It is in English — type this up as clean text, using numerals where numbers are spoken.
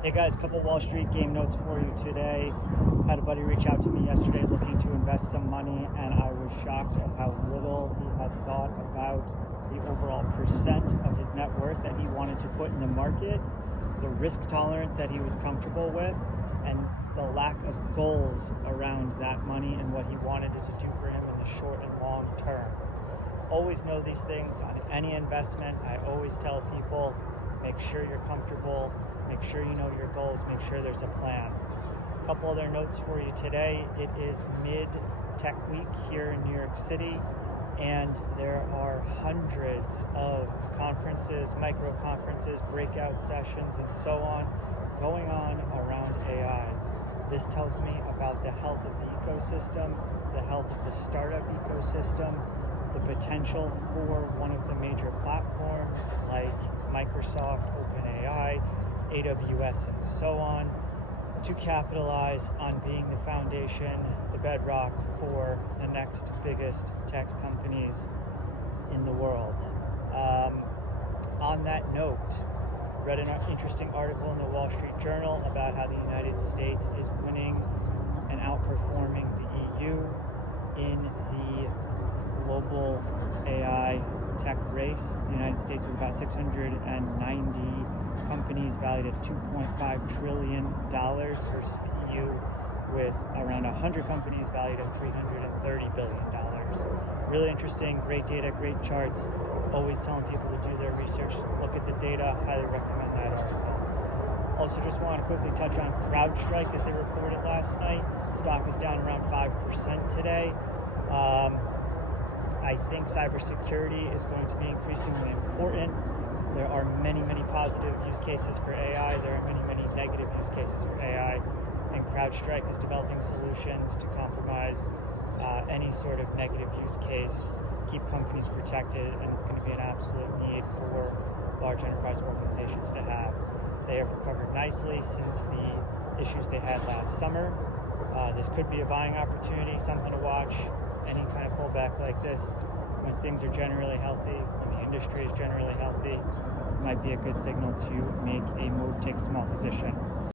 Hey guys, couple Wall Street game notes for you today. Had a buddy reach out to me yesterday looking to invest some money, and I was shocked at how little he had thought about the overall percent of his net worth that he wanted to put in the market, the risk tolerance that he was comfortable with, and the lack of goals around that money and what he wanted it to do for him in the short and long term. Always know these things on any investment. I always tell people, make sure you're comfortable, make sure you know your goals, make sure there's a plan. A couple other notes for you today. It is mid-tech week here in New York City, and there are hundreds of conferences, micro conferences, breakout sessions, and so on going on around AI. This tells me about the health of the ecosystem, the health of the startup ecosystem, the potential for one of the major platforms like Microsoft, OpenAI, AWS, and so on, to capitalize on being the foundation, the bedrock for the next biggest tech companies in the world. On that note, read an interesting article in the Wall Street Journal about how the United States is winning and outperforming the EU in the global AI tech race. The United States with about 690 companies valued at $2.5 trillion versus the EU with around 100 companies valued at $330 billion. Really interesting, great data, great charts. Always telling people to do their research, look at the data, highly recommend that article. Also just want to quickly touch on CrowdStrike as they reported last night. Stock is down around 5% today. I think cybersecurity is going to be increasingly important. There are many, many positive use cases for AI. There are many, many negative use cases for AI. And CrowdStrike is developing solutions to compromise any sort of negative use case, keep companies protected, and it's going to be an absolute need for large enterprise organizations to have. They have recovered nicely since the issues they had last summer. This could be a buying opportunity, something to watch. Any kind of pullback like this, when things are generally healthy, when the industry is generally healthy, might be a good signal to make a move, take a small position.